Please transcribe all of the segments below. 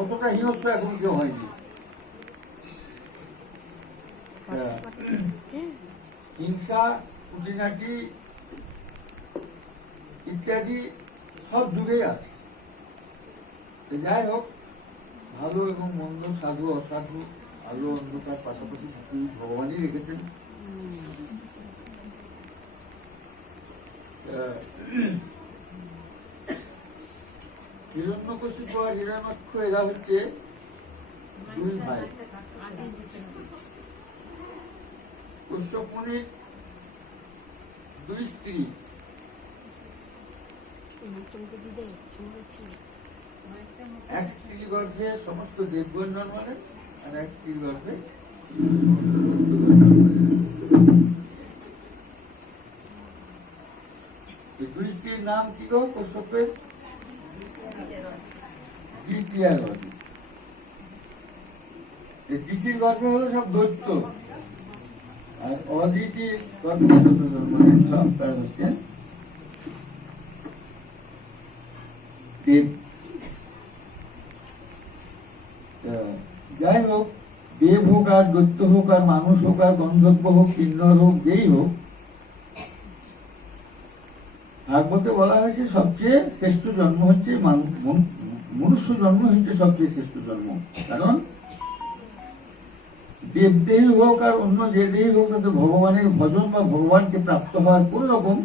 অতটা হিংস্র এখন কেউ হয়নি। হিংসা, খুঁটিনাটি ইত্যাদি সব যুগেই আছে। যাই হোক, ভালো এবং মন্দ, সাধু অসাধু, আলো অন্ধকার পাশাপাশি ভগবানই রেখেছেন। হিরণ্যকশিপু আর হিরণ্যাক্ষ এরা হচ্ছে দুই ভাই। কশ্যপ মুনির দুই স্ত্রী, এক স্ত্রী গর্ভে সমস্ত দেবগণ জন্মালেন আর এক স্ত্রী গর্ভে দুই স্ত্রীর নাম কি গো কশ্যপের? দ্বিতীয় গর্ভে। দ্বিতীয় গর্ভে হলো সব দৈত্য, আর অদ্বিতীয় গর্ভে জন্মালেন সব তার হচ্ছেন দেব। যাই হোক, দেব হোক আর দৈত্য হোক আর মানুষ হোক আর গন্ধর্ব হোক কিন্নর হোক যেই হোক, ভাগবতে বলা হয়েছে সবচেয়ে শ্রেষ্ঠ জন্ম হচ্ছে মনুষ্য জন্ম হচ্ছে সবচেয়ে শ্রেষ্ঠ জন্ম। কারণ দেবদেহী হোক আর অন্য যে দেহী হোক, তাতে ভগবানের ভজন বা ভগবানকে প্রাপ্ত হওয়ার কোন রকম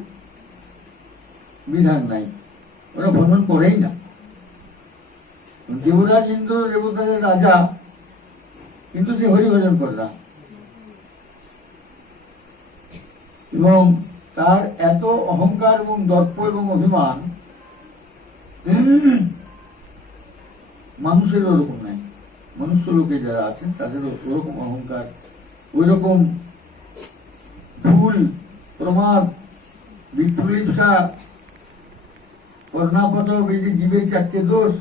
বিধান নাই, ওরা ভজন করেই না। দেবরাজ ইন্দ্র দেবতাদের রাজা, কিন্তু সে হরি ভজন করে না, এবং তার এত অহংকার এবং দর্প এবং অভিমান মানুষের ওরকম নাই। মনুষ্য লোকে যারা আছেন তাদের ওরকম অহংকার, ওই রকম ভুল, প্রমাদ, বিপ্রলিপ্সা, কর্ণাপটক, এই যে জীবের চারটে দোষ,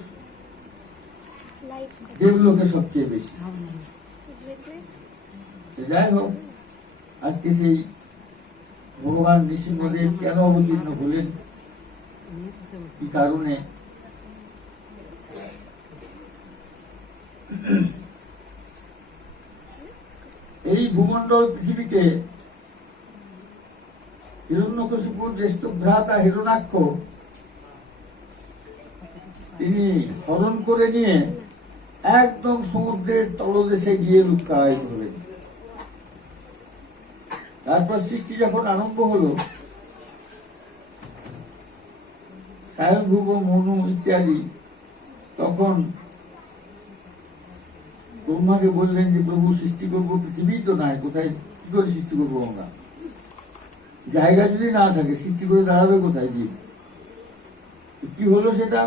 দেবলোকে সবচেয়ে বেশি। যাই হোক, আজকে সেই ভগবান নৃসিংহদেব কেন অবতীর্ণ হলেন, কি কারণে, এই ভূমণ্ডল পৃথিবীকে হিরণ্যকশিপুর জ্যেষ্ঠ ভ্রাতা হিরণ্যাক্ষ তিনি হরণ করে নিয়ে একদম সমুদ্রের তলদেশে গিয়ে লুকায়িত হলেন। তারপর সৃষ্টি যখন আরম্ভ হলো, স্বয়ংভুব, মনু ইত্যাদি তখন ব্রহ্মাকে বললেন যে প্রভু সৃষ্টি করবো, পৃথিবী তো নাই, কোথায় কি করে সৃষ্টি করবো আমরা? জায়গা যদি না থাকে সৃষ্টি করে দাঁড়াবে কোথায় জীব? কি হলো সেটা?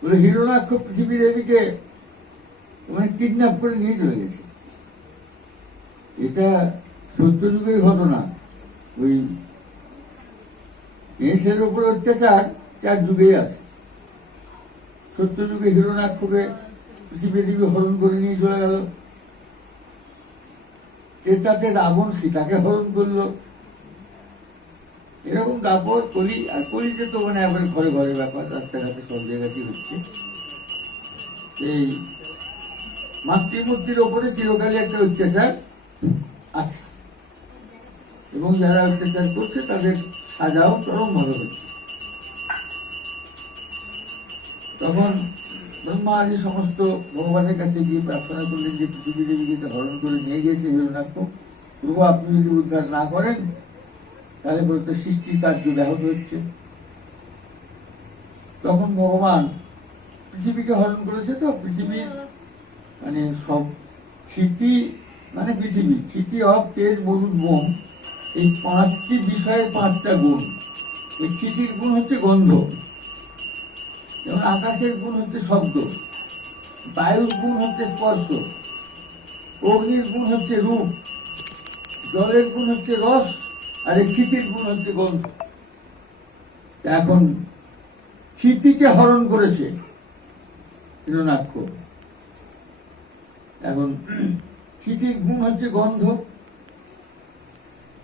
বলে হিরণ্যাক্ষ পৃথিবীর এদিকে ওখানে কিডন্যাপ করে নিয়ে চলে গেছে। এটা সত্যযুগের ঘটনা। ওই এসের উপরে অত্যাচার 4 যুগেই আছে। সত্যযুগে হিরণ্যাক্ষকে পৃথিবীর দিকে হরণ করে নিয়ে চলে গেল। ত্রেতাতে রাবণ সীতাকে হরণ করলো। এরকম দাপট কলি, আর কলিতে তো মানে একবারে ঘরে ঘরে ব্যাপার, রাস্তাঘাটে সব জায়গাতেই হচ্ছে। এই মাতৃমূর্তির ওপরে চিরকালে একটা অত্যাচার আছে, এবং যারা অত্যাচার করছে তাদের সাজাও চরম ভাবে হচ্ছে। তখন ব্রহ্মা আদি সমস্ত ভগবানের কাছে গিয়ে প্রার্থনা করলেন যে পৃথিবী দেবীকে হরণ করে নিয়ে গেছে হিরণ্যাক্ষ, প্রভু আপনি যদি উদ্ধার না করেন তাহলে বলতে সৃষ্টির কার্য ব্যাহত হচ্ছে। তখন ভগবান পৃথিবীকে হরণ করেছে। তো পৃথিবীর মানে সব ক্ষিতি, মানে পৃথিবী, ক্ষিতি অফ তেজ বরুদ বোম, এই 5টি বিষয়ের 5টা গুণ। এই ক্ষিতির গুণ হচ্ছে গন্ধ, যেমন আকাশের গুণ হচ্ছে শব্দ, বায়ুর গুণ হচ্ছে স্পর্শ, অগ্নির গুণ হচ্ছে রূপ, জলের গুণ হচ্ছে রস, আর এই ক্ষিতির গুণ হচ্ছে গন্ধ। এখন ক্ষিতিকে হরণ করেছে হিরণ্যাক্ষ। এখন ক্ষিতির গুণ হচ্ছে গন্ধ,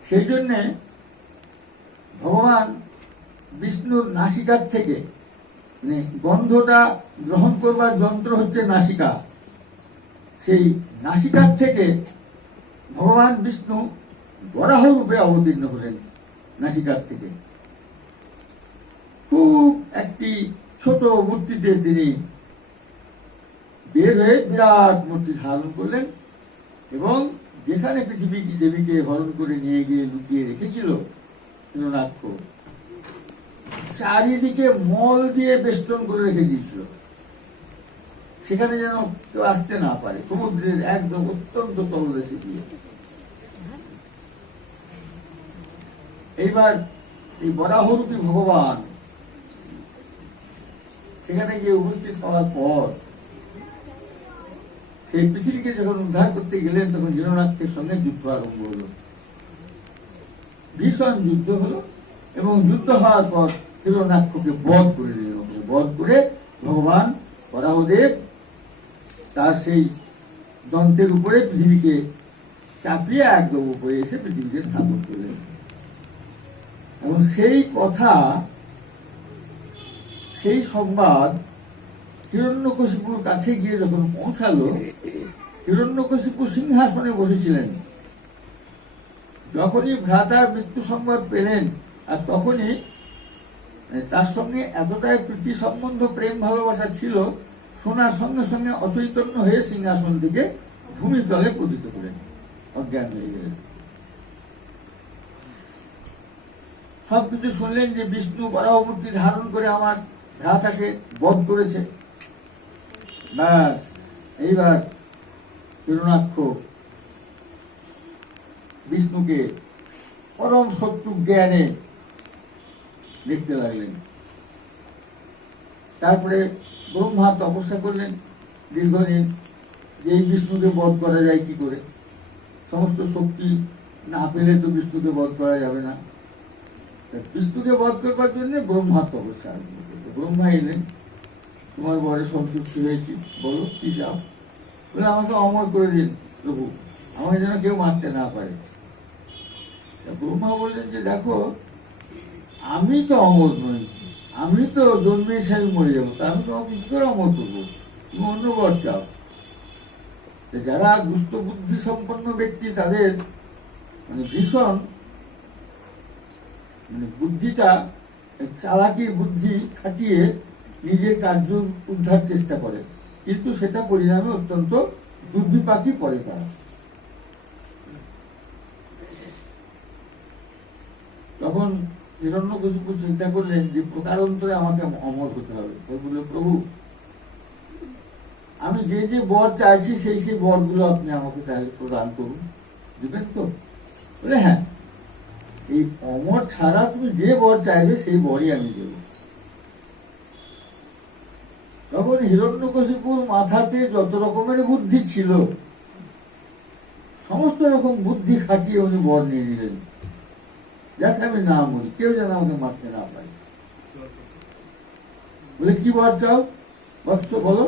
সেই জন্যে ভগবান বিষ্ণুর নাসিকার থেকে মানে গন্ধটা গ্রহণ করবার যন্ত্র হচ্ছে নাসিকা। সেই নাসিকার থেকে ভগবান বিষ্ণু বরাহ রূপে অবতীর্ণ হলেন। নাসিকার থেকে খুব একটি ছোট মূর্তিতে তিনি বের হয়ে বিরাট মূর্তি ধারণ করলেন এবং যেখানে পৃথিবী দেবীকে হরণ করে নিয়ে গিয়ে লুকিয়ে রেখেছিল হিরণ্যাক্ষ, চারিদিকে মল দিয়ে বেষ্টন করে রেখে দিয়েছিল, সেখানে যেন কেউ আসতে না পারে, সমুদ্রের একদম অত্যন্ত তলদেশে দিয়ে। এইবার এই বরাহরূপী ভগবান সেখানে গিয়ে উপস্থিত হওয়ার পর সেই পৃথিবীকে যখন উদ্ধার করতে গেলেন তখন হিরণ্যাক্ষের সঙ্গে যুদ্ধ আরম্ভ হলো। ভীষণ যুদ্ধ হলো এবং যুদ্ধ হওয়ার পর হিরণ্যাক্ষকে বধ করে দিলেন। বধ করে ভগবান বরাহদেব তার সেই দন্তের উপরে পৃথিবীকে চাপিয়ে একদম উপরে এসে পৃথিবীকে স্থাপন করলেন। এবং সেই কথা, সেই সংবাদ হিরণ্যকশিপুর কাছে গিয়ে যখন পৌঁছালো, হিরণ্যকশিপু সিংহাসনে বসেছিলেন। যখনই ভ্রাতার মৃত্যু সংবাদ পেলেন আর তখনই তার সঙ্গে এতটাই প্রীতি সম্বন্ধ, প্রেম ভালোবাসা ছিল, শোনার সঙ্গে সঙ্গে অচৈতন্য হয়ে সিংহাসন থেকে ভূমিতলে পতিত করেন, অজ্ঞান হয়ে গেলেন। সবকিছু শুনলেন যে বিষ্ণু বরাহ মূর্তি ধারণ করে আমার ভ্রাতাকে বধ করেছে। ব্যাস, এইবার হিরণ্যাক্ষ বিষ্ণুকে পরম শত্রু জ্ঞানে দেখতে লাগলেন। তারপরে ব্রহ্মা তপস্যা করলেন দীর্ঘদিন যে এই বিষ্ণুকে বধ করা যায় কি করে। সমস্ত শক্তি না পেলে তো বিষ্ণুকে বধ করা যাবে না। বিষ্ণুকে বধ করবার জন্য ব্রহ্মা তপস্যা আরম্ভ করল। ব্রহ্মা এলেন, তোমার বরে সন্তুষ্ট হয়েছি, বলো কি চাও। বলে আমাকে অমর করে দিন প্রভু, আমাকে যেন কেউ মারতে না পারে। ব্রহ্মা বললেন যে দেখো, আমি তো অমর নই, আমি তো জন্মে হিসাবে মরে যাবো, তা আমি তোমাকে কি করে অমর করবো, তুমি অন্য বর চাও। যারা দুষ্ট বুদ্ধি সম্পন্ন ব্যক্তি তাদের মানে ভীষণ বুদ্ধিটা, চালাকির বুদ্ধি খাটিয়ে নিজের কার্য উদ্ধার চেষ্টা করে, কিন্তু সেটা পরিণামে অত্যন্ত দুর্বিপাকই পড়ে তারা। তখন হিরণ্যকশিপু চিন্তা করলেন যে প্রকারান্তরে আমাকে অমর হতে হবে। বলল প্রভু, আমি যে যে বর চাইছি সেই সেই বরগুলো আপনি আমাকে তাহলে প্রদান করুন, দিবেন তো? বলে হ্যাঁ, এই অমর ছাড়া তুমি যে বর চাইবে সেই বরই আমি দেব। তখন হিরণ্যকশিপুর মাথাতে যত রকমের বুদ্ধি ছিল সমস্ত রকম বুদ্ধি খাটিয়ে উনি বর নিয়ে নিলেন, যাতে আমি না মরি, কেউ যেন আমাকে মারতে না পারে। বলে কি বর চাও বৎস, বলো।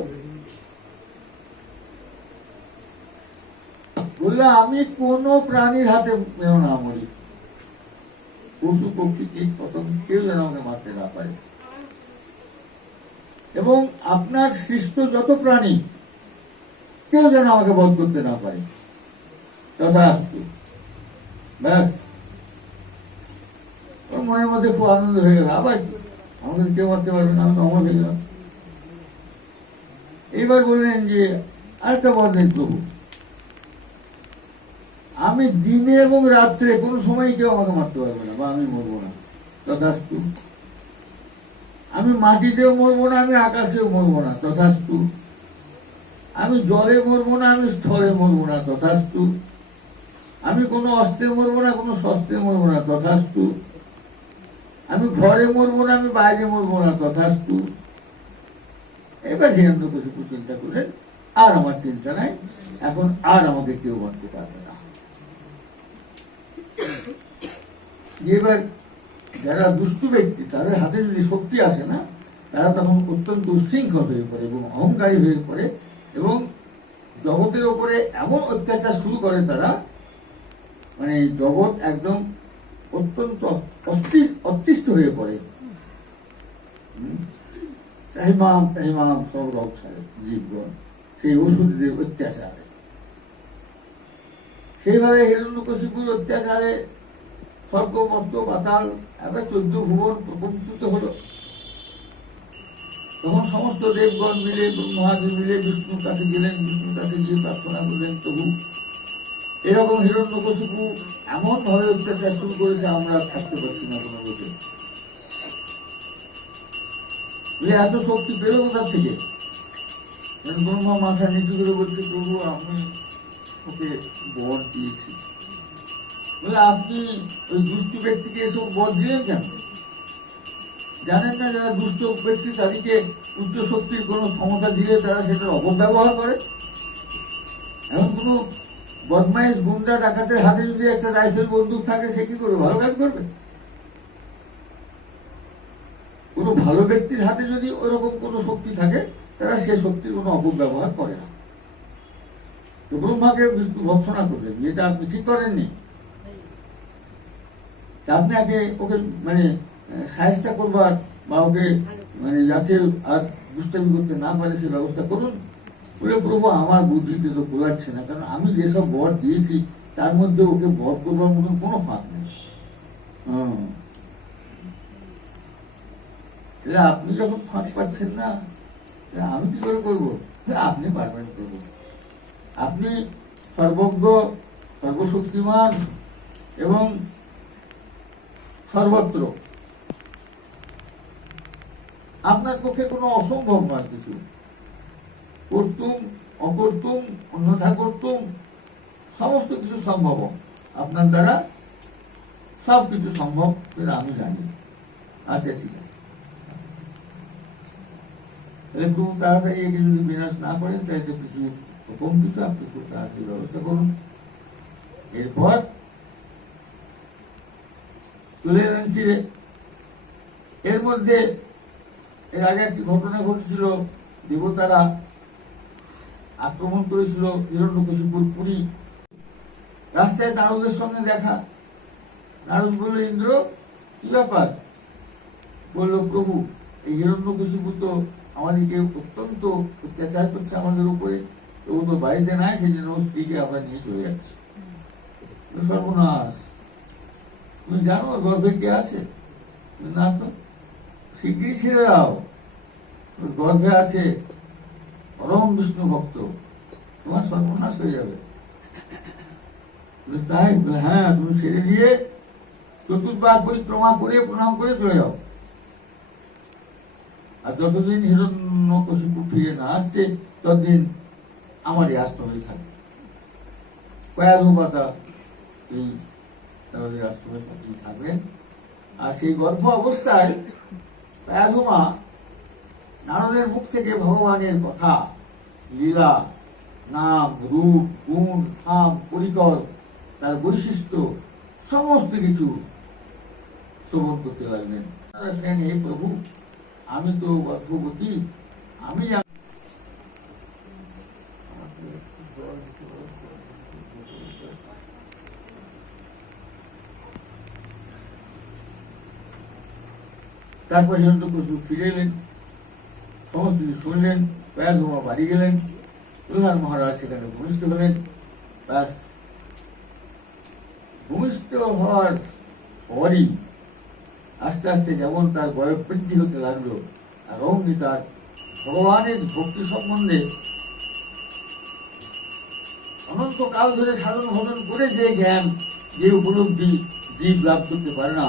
বললো আমি কোন প্রাণীর হাতে যেন না মরি, পশু পক্ষী কীট পতঙ্গ কেউ যেন আমাকে মারতে না পারে, এবং আপনার সৃষ্ট যত প্রাণী কেউ যেন আমাকে বধ করতে না পারে। তথাস্তু। ব্যাস, মনের মধ্যে খুব আনন্দ হয়ে গেল, আবার আমাকে কেউ মারতে পারবে না, আমি অমর হয়ে গেলাম। এইবার বললেন যে আরেকটা বর নেই প্রভু, আমি দিনে এবং রাত্রে কোনো সময় কেউ আমাকে মারতে পারবে না, বা আমি মরবো না। তথাস্তু। আমি মাটিতেও মরবো না, আমি আকাশেও মরবো না। তথাস্তু। আমি জলে মরবো না, আমি স্থলে মরবো না। তথাস্তু। আমি কোনো অস্ত্রে মরবো না, কোনো শস্ত্রে মরবো না। তথাস্তু। আমি ঘরে মরবো না, আমি বাইরে মরবো না। তথাস্তু। এবার হিরণ্যকশিপু চিন্তা করলেন, আর আমার চিন্তা নাই, এখন আর আমাকে কেউ মারতে পারবে না। এবার যারা দুষ্টু ব্যক্তি তাদের হাতে যদি শক্তি আসে না, তারা তখন অত্যন্ত উশৃঙ্খল হয়ে পড়ে এবং অহংকারী হয়ে পড়ে এবং জগতের ওপরে এমন অত্যাচার শুরু করে তারা, মানে জগৎ একদম অত্যন্ত অতিষ্ঠ হয়ে পড়ে। ত্রাহিমাম সব রোগ সারে জীবগণ সেই ওষুধের অত্যাচারে। সেইভাবে হিরণ্যকশিপুর অত্যাচারে স্বর্গ মর্ত পাতাল এবার 14 ভুবন প্রকম্পিত হলো। তখন সমস্ত দেবগণ মিলে ব্রহ্মাদি মিলে বিষ্ণুর কাছে গেলেন, বিষ্ণুর কাছে গিয়ে প্রার্থনা করলেন, প্রভু এরকম হিরণ্যকশিপু এমন ভাবে অত্যাচার শুরু করেছে, আমরা থাকতে পারছি না কোনো লোকে। এত শক্তি পেল কোথা থেকে? ব্রহ্মা মাথা নিচু করে বলছে, প্রভু আমি ওকে বর দিয়েছি। বলে আপনি ওই দুষ্ট ব্যক্তিকে এসব বর দিলেন কেন? জানেন না যারা দুষ্ট ব্যক্তি তাদেরকে উচ্চ শক্তির কোন ক্ষমতা দিলে তারা সেটার অপব্যবহার করে? এমন কোন বদমাইশ গুন্ডা ডাকাতের হাতে যদি একটা রাইফেল বন্দুক থাকে, সে কি করবে? ভালো কাজ করবে? কোন ভালো ব্যক্তির হাতে যদি ওরকম কোন শক্তি থাকে, তারা সে শক্তির কোন অপব্যবহার করে না। তো ব্রহ্মাকে বিষ্ণু ভর্ৎসনা করলেন, এটা আপনি ঠিক করেননি। আপনি আগে ওকে মানে সাহায্য করবার বা ওকে মানে যাতে আর দুষ্টামি করতে না পারে সে ব্যবস্থা করুন। বলে, প্রভু আমার বুদ্ধিতে তো কোলাচ্ছে না, কারণ আমি যেসব বর দিয়েছি তার মধ্যে ওকে বধ করবার মতন কোনো ফাঁক নেই। আপনি যখন ফাঁক পাচ্ছেন না, আমি কি করে করবো? আপনি পারবেন প্রভু, আপনি সর্বজ্ঞ, সর্বশক্তিমান এবং সর্বত্র, আপনার পক্ষে কোনো অসম্ভব নয় কিছু। করতুম অকর্তুম অন্যথা করতুম, সমস্ত কিছু সম্ভব আপনার দ্বারা, সব কিছু সম্ভব সেটা আমি জানি। আচ্ছা ঠিক আছে, তাহলে খুব তাড়াতাড়ি একে যদি বিনাশ না করেন তাহলে তো পৃথিবী প্রকম্পিত, আপনি খুব তাড়াতাড়ি ব্যবস্থা করুন। এরপর চলে এলেন তীরে। এর মধ্যে এর আগে একটি ঘটনা ঘটেছিল, দেবতারা আক্রমণ করেছিল হিরণ্যকশিপুর পুরী। রাস্তায় নারদের সঙ্গে দেখা। নারদ বলল, ইন্দ্র কি ব্যাপার? বলল, প্রভু এই হিরণ্যকশিপু তো আমাদেরকে অত্যন্ত অত্যাচার করছে আমাদের উপরে, ও তো বাড়িতে নাই, সেই জন্য ওর স্ত্রীকে আমরা নিয়ে চলে যাচ্ছি। সর্বনাশ, তুমি জানো গর্ভে কে আছে? না তো, শীঘ্রই ছেড়ে দাও, গর্ভে আছে পরম বিষ্ণু ভক্ত, তোমার সর্বনাশ হয়ে যাবে। তাই? হ্যাঁ, তুমি ছেড়ে দিয়ে 4বার পরিক্রমা করে প্রণাম করে চলে যাও। আর যতদিন হিরণ্যকশিপু ফিরে না আসছে ততদিন আমার এই আশ্রমে থাকে, কয়াধু পাতা এই আশ্রমে থাকবেন। আর সেই গর্ভ অবস্থায় কয়াধুমা নারদের মুখ থেকে ভগবানের কথা, লীলা, নাম, রূপ, গুণ, ধাম, পরিকর, তার বৈশিষ্ট্য সমস্ত কিছু শ্রবণ করতে লাগলেন। হে প্রভু, আমি তো গর্ভবতী, আমি তারপর হিরণ্যকশিপু ফিরে এলেন, সমস্ত কিছু শুনলেন। কয়াধুমা বাড়ি গেলেন, প্রধান মহারাজ সেখানে ভূমিষ্ঠ হলেন। ব্যাস, ভূমিষ্ঠ হওয়ার পরই আস্তে আস্তে যেমন তার বয়স বৃদ্ধি হতে লাগলো, আর অমনি তার ভগবানের ভক্তি সম্বন্ধে অনন্তকাল ধরে সাধন ভজন করে যে জ্ঞান, যে উপলব্ধি জীব লাভ করতে পারে না,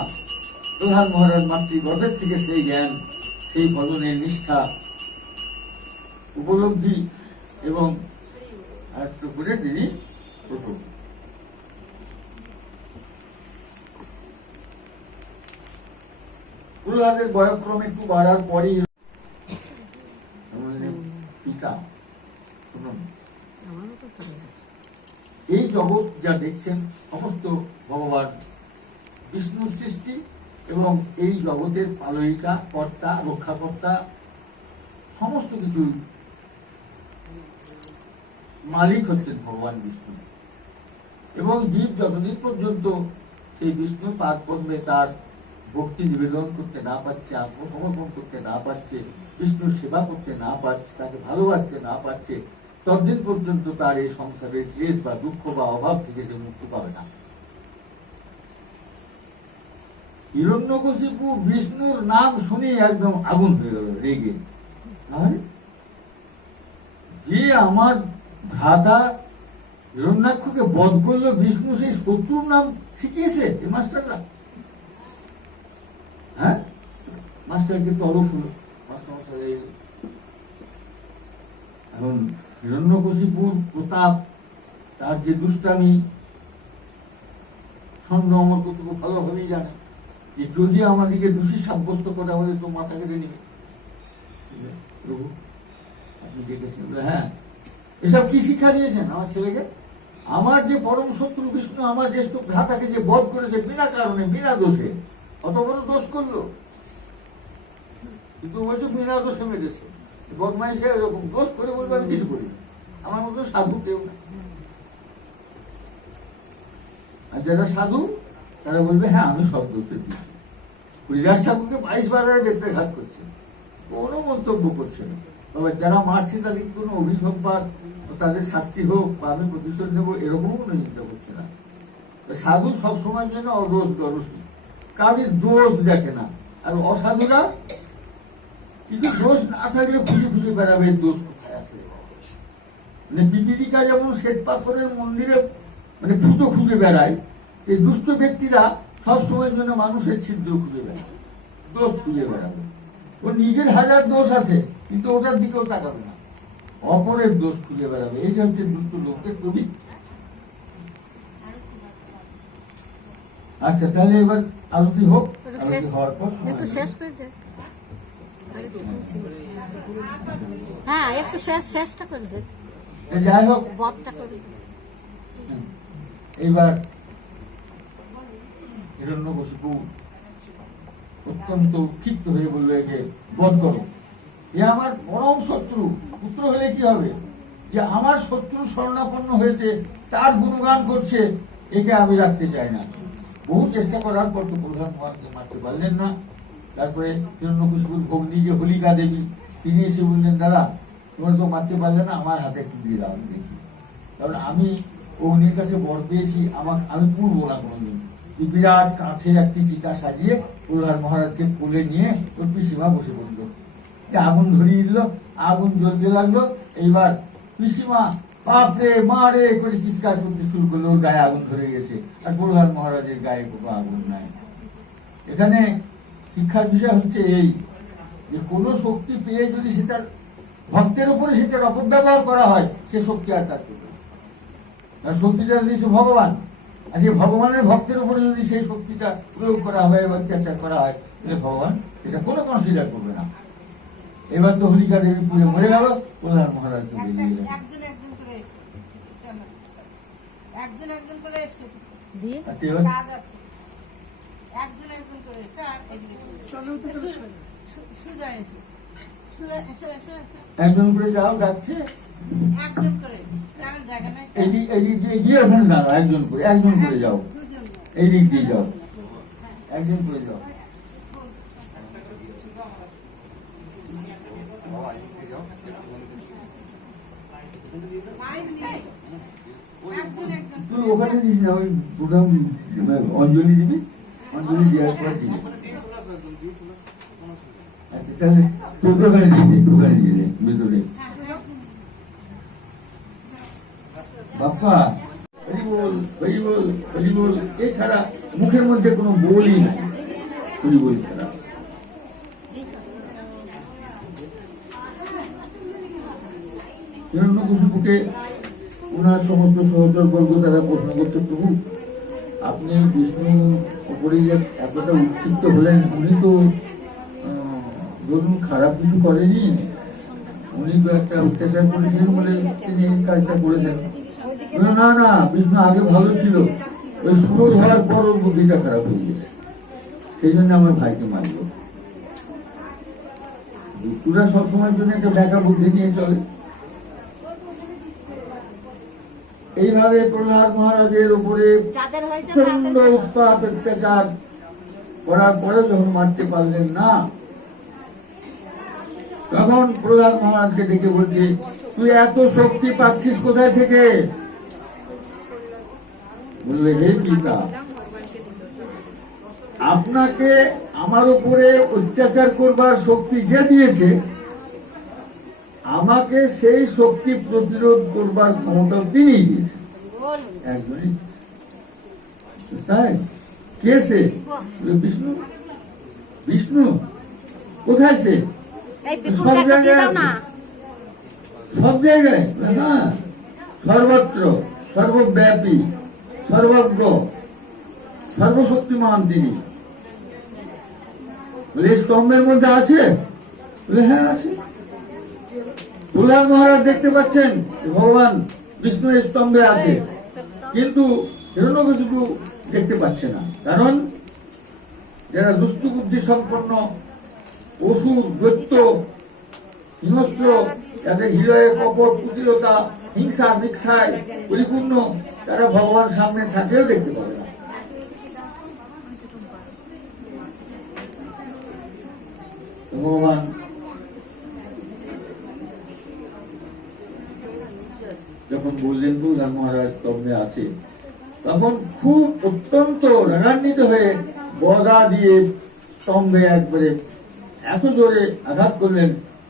প্রধান মহারাজ মাতৃগর্ভের থেকে সেই জ্ঞান, সেই ভজনের নিষ্ঠা, উপলব্ধি এবং আয়ত্ত করে তিনি প্রথম। প্রহ্লাদের বয়ক্রম একটু বাড়ার পরই পিতা, এই জগৎ যা দেখছেন সমস্ত ভগবান বিষ্ণুর সৃষ্টি, এবং এই জগতের পালয়িকা, কর্তা, রক্ষাকর্তা, সমস্ত কিছু মালিক হচ্ছেন ভগবান বিষ্ণু। এবং জীব যতদিন পর্যন্ত সেই বিষ্ণু পাদ পদ্মে তার ভক্তি নিবেদন করতে না পারছে, আত্মসমর্পণ করতে না পারছে, বিষ্ণুর সেবা করতে না পারছে, তাকে ভালোবাসতে না পারছে, ততদিন পর্যন্ত তার এই সংসারের ক্লেশ বা দুঃখ বা অভাব থেকে সে মুক্তি পাবে না। হিরণ্যকশিপু বিষ্ণুর নাম শুনে একদম আগুন হয়ে গেল রেগে। যে আমার ভ্রাতা হিরণ্যাক্ষকে বধ করলো, বিষ্ণু সেই শত্রুর নাম শিখিয়েছে এই মাস্টাররা। হ্যাঁ, মাস্টারকে তলব হলো। এখন হিরণ্যকশিপুর প্রতাপ, তার যে দুষ্টামি, ছন্দ অমর কর্তব্য ভালোভাবেই জানে যে যদি আমাদেরকে দোষী সাব্যস্ত করে আমাদের তো মাথা কেটে নেবে। প্রভু আপনি ডেকেছেন, হ্যাঁ, এসব কি শিক্ষা দিয়েছেন আমার ছেলেকে? আমার যে পরম শত্রু বিষ্ণু আমার জ্যেষ্ঠ ভ্রাতাকে যে বধ করেছে বিনা কারণে, বিনা দোষে, অত বড় দোষ করলো, কিন্তু বলছে বিনা দোষে মেরেছে। বদমাইশে এরকম দোষ করে বলবে আমি কিছু করি, আমার মতো সাধু কেউ না। আর যারা সাধু তারা বলবে হ্যাঁ আমি সব দোষে দিচ্ছি। হরিদাস ঠাকুরকে 22 বাজারে বেঁচে ঘাত করছে, কোনো মন্তব্য করছে না। তবে যারা মারছে তাদের কোনো অভিযোগ বা তাদের শাস্তি হোক বা আমি প্রতিশোধ নেবো এরকমও কোনো চিন্তা করছে না। সাধু সবসময় যেন অদোষ দরশী, কারোর দোষ দেখে না। আর অসাধুরা কিছু দোষ না থাকলে খুঁজে খুঁজে বেড়াবে দোষ কোথায় আছে। মানে পিপিলিকা যেমন শ্বেত পাথরের মন্দিরে মানে ফুটো খুঁজে বেড়ায়, এই দুষ্ট ব্যক্তিরা সবসময়ের জন্য মানুষের ছিদ্র খুঁজে বেড়ায়, দোষ খুঁজে বেড়াবে। ও নিজের হাজার দোষ আছে কিন্তু ওটার দিকেও তাকাবে না, অপরের দোষ খুঁজে বেড়াবে। এই হচ্ছে দুষ্ট লোকের প্রবৃত্তি। আচ্ছা, তাহলে এবার আরতি হোক। একটু শেষ করে দে। হ্যাঁ, একটু শেষটা করে দে, যাই হোক, বদটা করে দে। এইবার হিরণ্যকশিপু অত্যন্ত ক্ষিপ্ত হয়ে বলল একে বধ করো, এ আমার পরম শত্রু। পুত্র হলে কি হবে, যে আমার শত্রু শরণাপন্ন হয়েছে তার গুণগান করছে, একে আমি রাখতে চাই না। বহু চেষ্টা করার পর তো প্রধান মহারাজকে মারতে পারলেন না। তারপরে হিরণ্যকশিপুর ভগ্নী যে হোলিকা দেবী, তিনি এসে বললেন দাদা তোমরা তো মারতে পারলে না, আমার হাতে একটু দিয়ে দাও আমি দেখি। কারণ আমি অগ্নির কাছে বর পেয়েছি, আমি পুরবো না কোনোদিন। বিরাট কাঁচের একটি চিতা সাজিয়ে প্রহ্লাদ মহারাজকে কোলে নিয়ে ওর পিসিমা বসে পড়ল। আগুন ধরিয়ে দিল, আগুন জ্বলতে লাগলো। এইবার পিসিমা বাপরে মারে করে চিৎকার করতে শুরু করলো, ওর গায়ে আগুন ধরে গেছে, আর প্রহ্লাদ মহারাজের গায়ে কোনো আগুন নাই। এখানে শিক্ষার বিষয় হচ্ছে এই যে কোনো শক্তি পেয়ে যদি সেটার ভক্তের উপরে সেটার অপব্যবহার করা হয়, সে শক্তি আর কাজ করবে না। তার শক্তিটা দিয়েছে ভগবান, আর সেই ভগবানের ভক্তের উপরে যদি সেই শক্তিটা প্রয়োগ করা হয় বা অত্যাচার করা হয়, তাহলে ভগবান এটা কোনো কনসিডার করবে না। এবার তো হোলিকা দেবী পুড়ে মরে গেল, প্রধান মহারাজ তো বেরিয়ে গেলেন। আচ্ছা, এবার একজন করে যাও, ডাকছে এদিক দিয়ে গিয়ে ওখানে দাঁড়াও, একজন করে যাও, এই দিক দিয়ে যাও, একজন করে যাও। তুই ওখানে দিস না, ওই প্রথম অঞ্জলি দিবি, অঞ্জলি দেওয়ার পর দিবি। আচ্ছা, তাহলে তোকে ওখানে দিয়ে দে ভেতরে। বাপ্পা হরি বল, হরি বল, হরি বল, এছাড়া মুখের মধ্যে কোনো বলই নেই, হরি বল ছাড়া। হিরণ্যকশিপুকে ওনার সমস্ত সহচর বর্গ তারা প্রশ্ন করছে, প্রভু আপনি বিষ্ণু উপরে যে এতটা উৎক্ষিপ্ত হলেন, উনি তো ধরুন খারাপ কিছু করেনি, উনি তো একটা অত্যাচার করেছিলেন বলে তিনি কাজটা করেছেন। না না, বিষ্ণু আগে ভালো ছিল, ওই সুর হওয়ার পর ওর বুদ্ধিটা খারাপ হয়ে গেছে, সেই জন্য আমার ভাইকে মারল। দুষ্টুরা সবসময়ের জন্য একটা ব্যাকা বুদ্ধি নিয়ে চলে। এইভাবে প্রহ্লাদ মহারাজের উপরে প্রচন্ড উৎপাত অত্যাচার করার পরে যখন মারতে পারলেন না, তখন প্রহ্লাদ মহারাজকে ডেকে বলছে, তুই এত শক্তি পাচ্ছিস কোথায় থেকে? বললে, হে পিতা, আপনাকে আমার উপরে অত্যাচার করবার শক্তি যে দিয়েছে, আমাকে সেই শক্তি প্রতিরোধ করবার ক্ষমতা তিনি দিয়েছে। একজনই। তাই কে সে? বিষ্ণু। বিষ্ণু কোথায় সে? সব জায়গায় আছে, সব জায়গায়। হ্যাঁ, সর্বত্র, সর্বব্যাপী, সর্বজ্ঞ, সর্বশক্তিমান তিনি। বলে, স্তম্ভের মধ্যে আছে? বলে, হ্যাঁ আছে। প্রহ্লাদ মহারাজ দেখতে পাচ্ছেন ভগবান বিষ্ণু এই স্তম্ভে আছে, কিন্তু হিরণ্যকশিপু দেখতে পাচ্ছে না। কারণ যারা দুষ্ট বুদ্ধি সম্পন্ন পশু, দৈত্য, হিংস্র, যাদের হৃদয়ে কপট, কুটিলতা, হিংসা, মিথ্যায় পরিপূর্ণ, তারা ভগবান সামনে থাকলেও দেখতে পাবে না। ভগবান যখন বললেন প্রহ্লাদ মহারাজ স্তম্ভে আছে, তখন খুব অত্যন্ত রাগান্বিত হয়ে গদা দিয়ে স্তম্ভে একবারে এত জোরে আঘাত করলেন,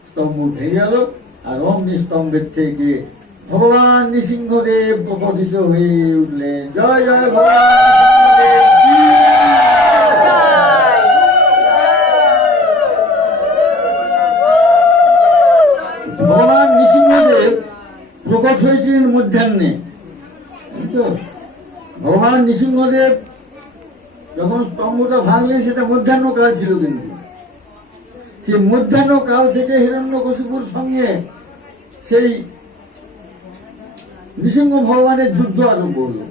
স্তম্ভ ভেঙে গেল। আর অমনি স্তম্ভের থেকে ভগবান নৃসিংহদেব প্রকটিত হয়ে উঠলেন। জয় জয় ভগবান নৃসিংহদেব কি! ভগবান নৃসিংহদেব প্রকট হয়েছিলেন মধ্যাহ্নে। ভগবান নৃসিংহদেব যখন স্তম্ভটা ভাঙলেন, সেটা মধ্যাহ্ন কাল ছিল, কিন্তু সেই মধ্যাহ্ন কাল থেকে হিরণ্যকশিপুর সঙ্গে সেই নৃসিংহ ভগবানের যুদ্ধ আরম্ভ হলো।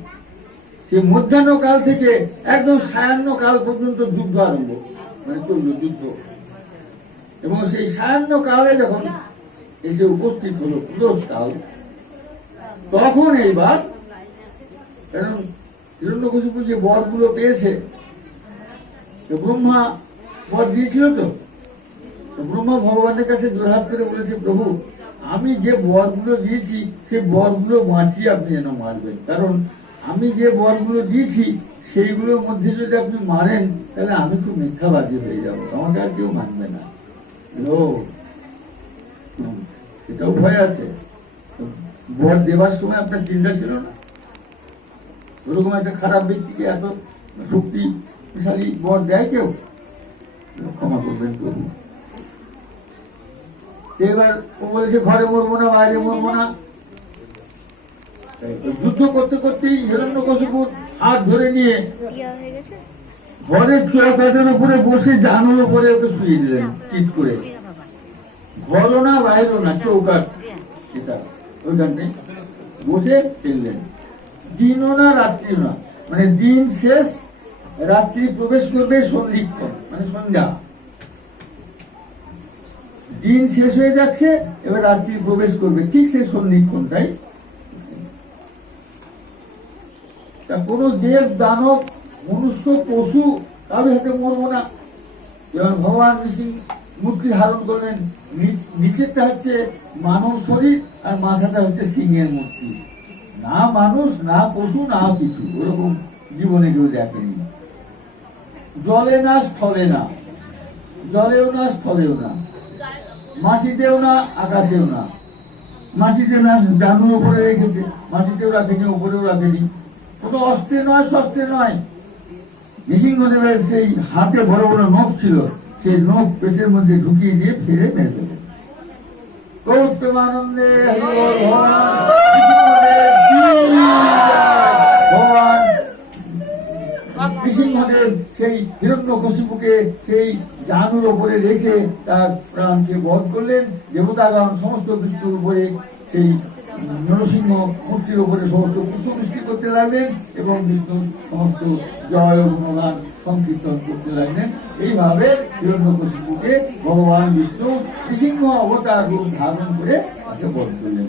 সেই মধ্যাহ্ন কাল থেকে একদম সায়াহ্ন কাল পর্যন্ত যুদ্ধ আরম্ভ, মানে চলল যুদ্ধ। এবং সেই সায়াহ্ন কালে যখন এসে উপস্থিত হলো প্রদোষ কাল, তখন এইবার কারণ হিরণ্যকশিপু যে বরগুলো পেয়েছে, ব্রহ্মা বর দিয়েছিল, তো ব্রহ্মা ভগবানের কাছে দুহাত করে বলেছে, প্রভু, আমি যে বরগুলো দিয়েছি সেই বরগুলো বাঁচিয়ে আপনি যেন মারবেন। কারণ আমি যে বরগুলো দিয়েছি সেইগুলোর মধ্যে যদি আপনি মারেন, তাহলে আমি খুব মিথ্যাবাদী হয়ে যাবো, আমাকে আর কেউ মানবে না। সেটাও ভয় আছে। বর দেবার সময় আপনার চিন্তা ছিল না? ওরকম একটা খারাপ ব্যক্তিকে এত শক্তিশালী বর দেয় কেউ? ক্ষমা করবেন প্রভু। এবার ও বলেছে, ঘরে মরবো না, বাইরে মরবো না। যুদ্ধ করতে করতেই হিরণ্যকশিপুর হাত ধরে নিয়ে ঘরের চৌকাঠের উপরে বসে জানুর উপরে ওকে শুয়ে দিলেন চিৎ করে। ঘরও না, বাইরেও না, চৌকাঠ এটা, ওইখানে বসে ফেললেন। দিনও না, রাত্রিও না, মানে দিন শেষ, রাত্রি প্রবেশ করবে সন্ধিক্ষণ, মানে সন্ধ্যা। দিন শেষ হয়ে যাচ্ছে, এবার রাত্রি প্রবেশ করবে, ঠিক সেই সন্ধিক্ষণটাই। কোন দেব, দানব, মনুষ্য, পশু কারোর হাতে মরবো না। যেমন ভগবান নৃসিংহ মূর্তি ধারণ করলেন, নিচেরটা হচ্ছে মানব শরীর আর মাথাটা হচ্ছে সিংহের মূর্তি। না মানুষ, না পশু, না কিছু ওরকম জীবনে কেউ দেখেনি। জলে না, স্থলে না, জলেও না, স্থলেও না, মাটিতেও না, আকাশেও না। মাটিতে না, জানুর উপরে রেখেছে, মাটিতেও রাখেনি, উপরেও রাখেনি। কোনো অস্ত্রে নয়, শস্ত্রে নয়। নৃসিংহদেবের সেই হাতে বড় বড় নখ ছিল, সেই নখ পেটের মধ্যে ঢুকিয়ে দিয়ে ফেলে মেরে দেবে। প্রেমানন্দে ভগবান নৃসিংহদেব সেই হিরণ্যকশিপুকে সেই জানুর উপরে রেখে তার প্রাণকে বধ করলেন। দেবতাগণ সমস্ত বিষ্ণুর উপরে সেই নরসিংহ মূর্তির উপরে সমস্ত পুষ্পবৃষ্টি করতে লাগলেন এবং বিষ্ণু সমস্ত জয় গুণগান সংকীর্তন করতে লাগলেন। এইভাবে হিরণ্যকশিপুকে ভগবান বিষ্ণু নৃসিংহ অবতার রূপ ধারণ করে তাকে বধ করলেন।